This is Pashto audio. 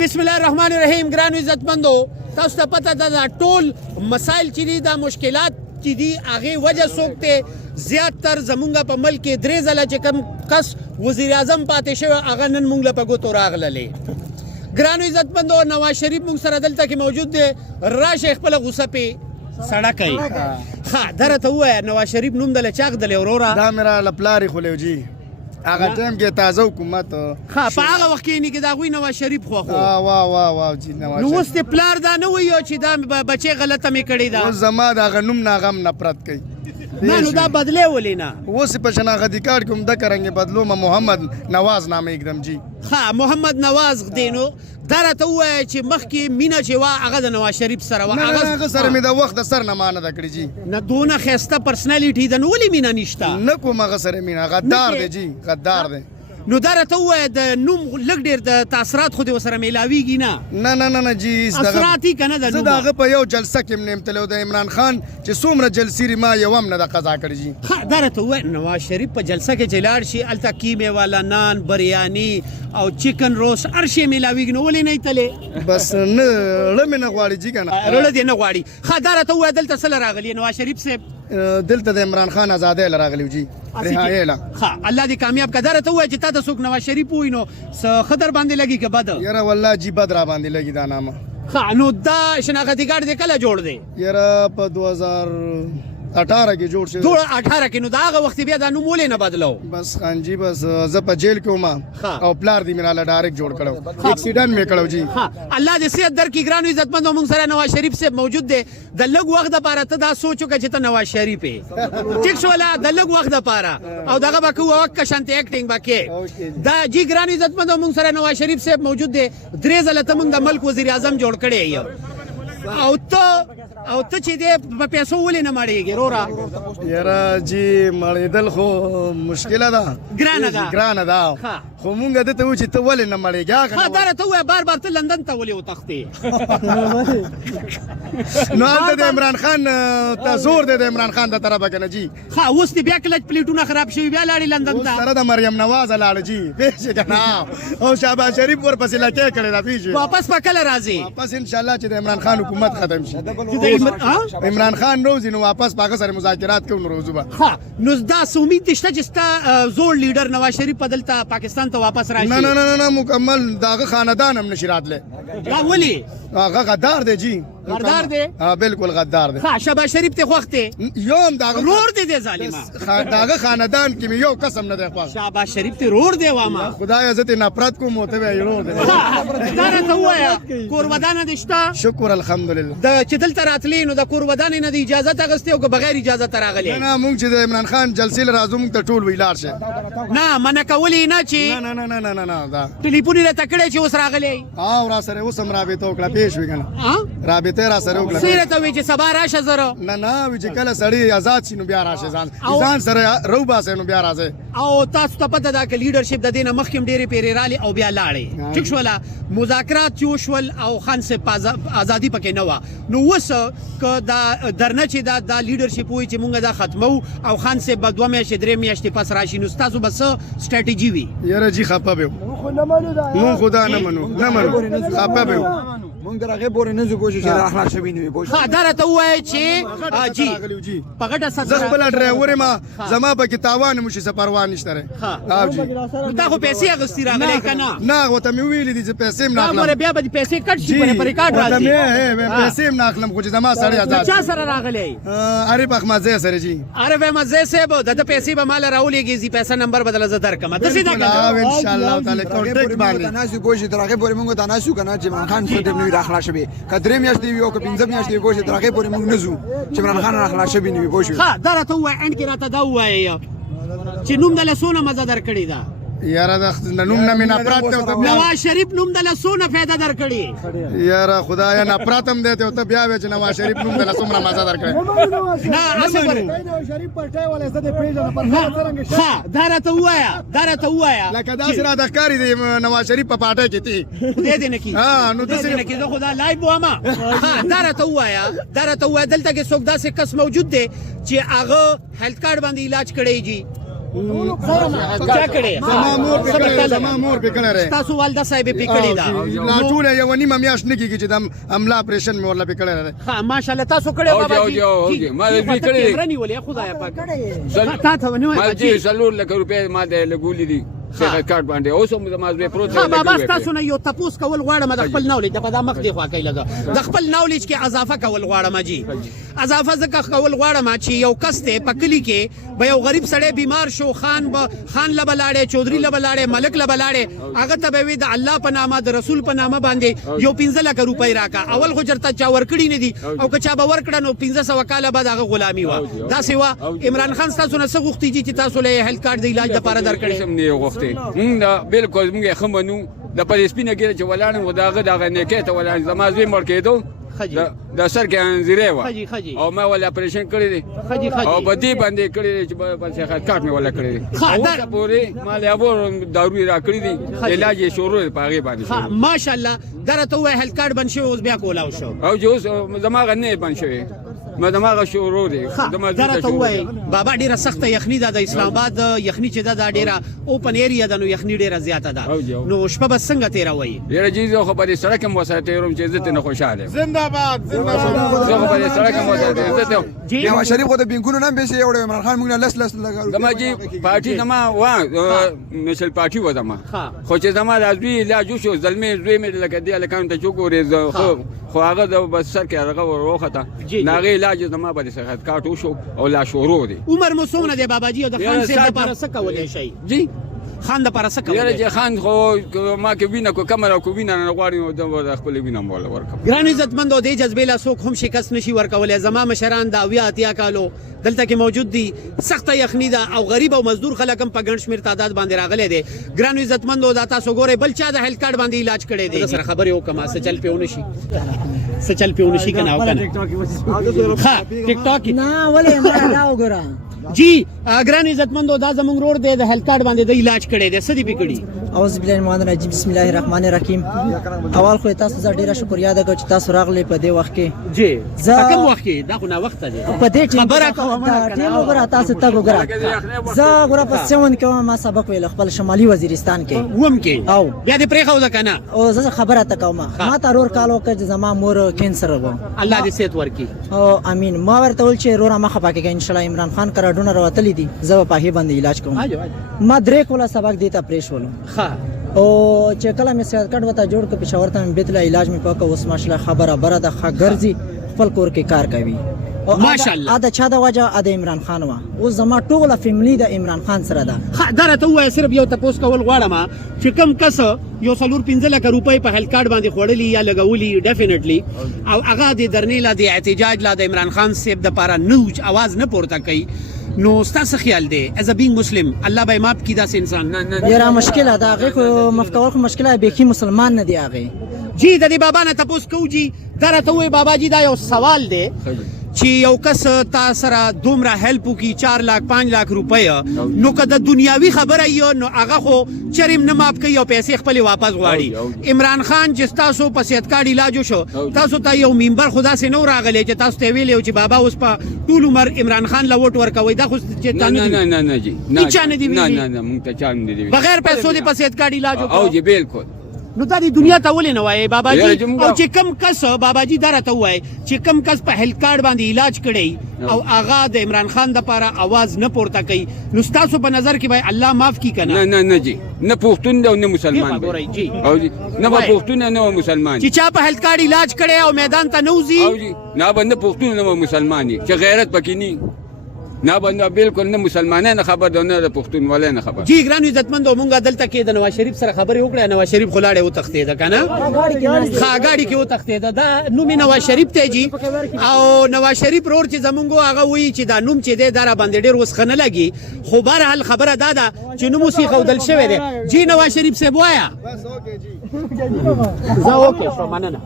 بسم الله الرحمن الرحیم. ګرانو عزتمندو، تاسو ته پته ده دا ټول مسایل چې دي، دا مشکلات چې دي، هغې وجه څوک دی؟ زیاتر زمونږ په ملک کې درې ځله چې کوم کس وزیر اعظم پاتې شوی، هغه نن مونږ له په ګوتو راغللې. ګرانو عزتمندو، نواز شریف مونږ سره دلته کې موجود دی. راشئ خپله غوسه پې سړه کوي. ښه دا راته ووایه، نواز شریف نوم دله چا اخدلی وروره؟ دا مې راله پلار یې خولې جي هغه ټایم کې تازه حکومت. ښه په هغه وخت کې یعنې کې د هغوی نواز شریف خوښ و. واه جي نو اوس دې پلار دا نه وایي چې دا بچې غلطه مې کړې ده؟ اوس زما د هغه نوم نه هغه هم نفرت کوي. نه نو دا بدلی ولې نه؟ اوس په شناختی کارت کې عمده کرنګې بدلو ما محمد نواز نامه एकदम جي. ښه محمد نواز دی. نو دا راته ووایه چې مخکې مینه چې وه هغه د نواز شریف سره وه؟ هغه سره مې د وخت د سر نه مانه ده کړې جي. نه دونه ښایسته پرسنالټي ده، نو ولې مینه نشته؟ نه کوم هغه سره مینه، غدار دی جي، غدار دی. نو دا راته ووایه د نوم لږ ډېر د تاثرات خو دې ورسره میلاویږي نه؟ نه جي اثرات یې که نه ده زه د هغه په یو جلسه کې م نیم تللی، د عمران خان چې څومره جلسې ما یو هم نه ده قضا کړې جي. ښه دا راته ووایه، نواز شریف په جلسه کې چې لاړ شي هلته کیمې والا نان، بریاني او چکن روست هر شی میلاویږي، نو ولې نه یې تلې؟ بس نه رړه مې نه غواړي جي که نه رړه دې نه غواړي. ښه دا راته ووایه دلته څه له راغلي نواز شریف صاحب؟ دلته د عمران خان ازادۍ له راغلی جي، رهایۍ له. ښه الله دې کامیاب کړه. دا راته ووایه چې تا ته څوک نواز شریف ووایي نو څه ښه در باندې لګي که بد؟ یاره والله جي بد را باندې لګي دا نامه. ښه نو دا شناختی کارت دې کله جوړ دی؟ یاره په 2018 کې جوړ شوی. 2018 کې. نو د هغه وخت بیا دا نوم ولې نه بدلو؟ بس خان جي بس زه په جیل کې وم او پلار دې مې راله ډایرکټ جوړ کړو، اکسیډنټ مې کړو جي. ها الله دې صحت درکړي. ګرانو عزتمندو، موږ سره نواز شریف صاحب موجود دی. د لږ وخت دپاره ته دا سوچ وکړه چې ته نواز شریف یې، ټیک شوله؟ د لږ وخت دپاره او دغه به کوو وکه شانتې ایکټینګ به کې دا جي. ګرانو عزتمندو، موږ سره نواز شریف صاحب موجود دی. درې ځله ته موږ د ملک وزیر اعظم جوړ کړی یو، او ته چې دی په پیسو ولې نه مړېږې وروره؟ یاره جي مړېدل خو مشکله ده، ګرانه ده، خو مونږ ده ته وایو چې ته ولې نه مړېږې. ښه دا راته ووایه بار بار ته لندن ته ولې وتښتې؟ نو هلته د عمران خان ته زور دی، د عمران خان د طرفه که نه جي. ښه اوس دې بیا کلچ پلیټونه خراب شوي بیا لاړې لندن ته؟ سره د مریم نوازه لاړه جي، پوهېږې که نه، او شهباز شریف ورپسې لکۍ کړې ده، پوهېږې؟ واپس به کله راځې؟ واپس انشاءالله چې د عمران خان حکومت ختم شي، عمران خان روزي، نو واپس په هغه سره مذاکرات کوو، نو روزو به. ښه نو داسې امید دې شته چې ستا زوړ لیډر نواز شریف په دلته پاکستان ته واپس راشي؟ نه مکمل د هغه خاندان هم نشي راتلی. ولې؟ هغه غدار دی جي. غدار دی؟ بالکل غدار دی. ښه شهباز شریف ته خوښ دی؟ یو هم د هغه رور دی ظالمه، د هغه خاندان کې مې یو قسم نه دی خوښ. شهباز شریف ته رور دی وامه؟ خدایه زه ترې نفرت کوم او ته وایې رور دی. دا راته ووایه کور ودانه دې شته؟ شکر الحمدلله. چې دلته راتلې نو د کور ودانې نه د اجازت اخیستې او که بغیر اجازته راغلې؟ نه مونږ چې د عمران خان جلسې له راځو مونږ ته ټول وی لاړ شه. نه منع کولې نه چې نه دا ټلیفون یې راته کړی چې اوس راغلی؟ او را سره اوس هم رابطه وکړه، پېښ وي که نه رابطه را سره وکړه. څه راته وایي چې سبا راشه زره؟ نه وي چې کله سړی آزاد شي نو بیا راشه، ځان سره روباسئ نو بیا راځئ. او تاسو ته پته ده که لیډرشپ د دې نه مخکې هم ډېرې پیرې رالې او بیا لاړې، ټیک شوله؟ مذاکرات چې وشول او خان صاحب ازادي پکې نه وه، نو اوس که دا درنه چې دا لیډرشپ وایي چې مونږ دا ختمو او خان صاحب به 2 میاشتې 3 میاشتې پس راشي، نو ستاسو به څه سټراټیجي وي؟ یاره جي خفه به یو، مونږ خو دا نه منو خفه به یو. مونږ در هغې پورې نه ځو پوه شو چې اخلاق شوي نه وي پوه شو. ښه دا راته ووایه چې جي په غټه زه خپله ډرایور یم، زما پکې تاوان هم وشي څه پروا نشته دی. جي نو تا خو پیسې اخیستې راغلی که نه؟ نه ورته مې ویلي دي چې پیسې هم نه اخلم. بیا به دې پیسې کټ شي په ریکارډ راځي. پیسې هم نه اخلم خو چې زما سړی ازاد. چا سره راغلی؟ عارف احمدزی سره جي. عارف احمدزی صاحب د ده پیسې به ماله راولېږي، زی پیسه نمبر بدله زه درکړم. داسې ده که نه؟ انشاءالله تعالی کانټیکټ باندې ناست یو پوه شي، تر هغې پورې مونږ ته ناست یو که نه چې عمران خان صاحب نه وي راخلاص شوي، که 3 میاشتې وي او که 15 میاشتې وي پوه شي، تر هغې پورې مونږ نه ځو چې عمران خان راخلاص شوي نه وي پوه شو. ښه دا راته ووایه اینډ کې راته دا ووایه چې نوم دله څونه مزه درکړې ده؟ یاره د نوم نه مې نفرت دی. نواز شریف نوم دله څونه فایده درکړې؟ یاره خدایه نفرت هم دی ته بیا وایې چې نواز شریف نوم دله څومره مزه درکړې. نه ښه دا راته ووایه لکه داسې راته ښکاري دی نواز شریف په پارټۍ کې تی خدای دې نه کړي، نو خدای دې نه کړي، زه خو دا لایو وامه. ښه دا راته ووایه دلته کې څوک داسې کس موجود دی چې هغه هیلث کارت باندې علاج کړی جي؟ چا کړی زما مور په کړه رې تاسو والده صاحب په کړی دا لا ټول یو نیمه میاشت نه کیږي چې د عمله اپریشن مې ورله په کړه رې ها ماشاءالله تاسو کړی بابا جی ما دې کړی رنی ولې خدای پاک تا ته ونه ما دې سلور لک روپے ما دې لګولې دي څنګه کارت باندې اوس هم زما زوی پروت ها بابا تاسو نه یو تپوس کول غواړم د خپل نولج د په مخ دی خوا کوي لګا د خپل نولج کې اضافه کول غواړم جی اضافه ځکه کول غواړم چې یو کس ته پکلی کې به یو غریب سړی بیمار شو خان لبلاړې چودري لبلاړې ملک لبلاړې هغه ته به وي د الله په نامه د رسول په نامه باندې یو 15 لک روپۍ راکا اول خو چرته چا ورکړي نه دي او که چا به ورکړه نو 1500 کاله بعد هغه غلامي و دا سیوا عمران خان تاسو نه څه غوښتي چې تاسو له هیلث کارت د علاج لپاره درکړي سم نه غوښتي مونږ بالکل مونږ خمنو د پلیسپینه کې چې ولاړم وداغه دغه نه کې ته ولاړ زما زوی مړ کېدو د سر کې انځره و او ما ول اپریشن کړی دی او بدی باندې کړی دی چې بس کارت مې ولا کړی دی او پورې مال ابو دارو را کړی دی علاج یې شروع پاغي باندې ماشاءالله درته وای هیلث کارت بن شو اوس بیا کولاو شو او جو زما نه بن شوی ما دماغه شروع دی درته وای بابا ډیره سخته یخنی ده د اسلام آباد یخنی چې ده ډیره اوپن ایریا ده نو یخنی ډیره زیاته ده نو شپه بس څنګه تیروي ډیره چیز خو په سړک مو سره تیروم چې عزت نه خوشاله زنده‌باد زه خو په سړک مو سره عزت نواز شریف خو د بینکونو نه به سي وړ عمران خان موږ لس لګا دما جی پارټي دما وا نشل پارټي و دما خو چې دما د ازوی علاج شو زلمه زوی مې لکه دی الکان ته چوکورې خو هغه د بس سر کې هغه وروخته ناغه علاج دما په صحت کارت شو او لا شروع دی عمر مو څومره دی بابا جی او د خان صاحب لپاره څه کولای شي جی خان د پرسه کوي یاره چې خان خو ما کې وینه کو کمره کو وینه نه غواړي د خپل وینه مول ورکم ګران عزتمند او د جذبې لا څوک هم شکست نشي ورکولای زما مشران دا ویا اتیا کالو دلته کې موجود دي سخت یخنی ده او غریب او مزدور خلک هم په ګڼ شمیر تعداد باندې راغلي دي ګران عزتمند او دا تاسو ګوره بل چا د هیلث کارت باندې علاج کړي دي سره خبرې وکما څه چل پیونه شي څه چل پیونه شي کنه او کنه ها ټیک ټاک نه ولې ما دا وګوره جی ګران عزتمند او دا زمونږ روډ دی د هیلث کارت باندې د علاج کړي دي سدي پکړي اعوذ بالله من الشیطان الرجیم بسم الله الرحمن الرحیم اول خو تاسو زړه ډیره شکریا ده چې تاسو راغلي په دې وخت کې جی کوم وخت کې دا خو نه وخت دی په دې خبره کوم ټیم وګوره تاسو ته وګوره زه وګوره په 7 کې ما سبق ویل خپل شمالي وزیرستان کې ووم کې او بیا دې پرې خو دا کنه او زه خبره ته کوم ما ترور کالو کې زما مور کینسر و الله دې صحت ورکړي او امين ما ورته ول چې رورا ما خپاکه ان شاء الله عمران خان کراډونه راوتلې دي زه په هغه باندې علاج کوم ما درې کوله سبق دیتا پریش ولم ها او چې کله مې سیاست کډ وته جوړ ک پېښور ته مې بیت له علاج مې پاکه اوس ماشاءالله خبره بره د خګرزي خپل کور کې کار کوي او ماشاءالله دا چا د وجه د عمران خان وا او زما ټوله فیملی د عمران خان سره ده درته وای صرف یو تاسو کول غواړم چې کم کس یو سلور 15 لک روپۍ په هیلث کارت باندې خوړلې یا لګولې ډیفینیټلی او هغه د درنې لا د احتجاج لا د عمران خان صاحب د پاره نوج आवाज نه پورته کوي نو ستاسو خیال دی از ا بینګ مسلم الله به ماف کی داس انسان ډیره مشکله ده هغه کو مفکور خو مشکله به کی مسلمان نه دی هغه جی د دې بابا نه تاسو کو جی درته وای بابا جی دا یو سوال دی چې یو کس تا سره دومره هیلپ وکي 4 लाख 5 लाख روپۍ نو که د دنیاوي خبره یو نو هغه خو چریم نه ماپ کوي او پیسې خپل واپس غواړي عمران خان چې تاسو په صحت کارت علاج شو تاسو ته یو منبر خدا سي نو راغلی چې تاسو ته ویلو چې بابا اوس په ټول عمر عمران خان لا ووټ ورکوي دا خو چې نه جی نه مونږ ته چا نه دی بغیر پیسو د په صحت کارت علاج او جی بالکل نو دا د دنیا ته ولې نه وایي بابا جی او چې کم کس بابا جی درته وایي چې کم کس په هیلث کارت باندې علاج کړي او هغه د عمران خان د لپاره आवाज نه پورته کوي نو تاسو په نظر کې وای الله معاف کی کنه نه جی نه پښتون او نه مسلمان او جی نه پښتون نه مسلمان چې چا په هیلث کارت علاج کړي او میدان ته نوځي او جی نه باندې پښتون نه مسلمانۍ چې غیرت پکې نه نه باندې بالکل نه مسلمانانه خبر ده نه د پښتون ولې نه خبر جی ګران عزتمند مونږ دلته کې د نواز شریف سره خبرې وکړه نواز شریف خلاړې و تختې ده کنه خاګاړي کې و تختې ده دا نوم نواز شریف ته جی او نواز شریف رور چې زمونږ هغه وی چې دا نوم چې ده دره باندې ډېر وسخنه لګي خو بهر حال خبره ده چې نو موسیقي خودل شوی ده جی نواز شریف سے بوایا بس اوکے جی زه اوکے شو مننه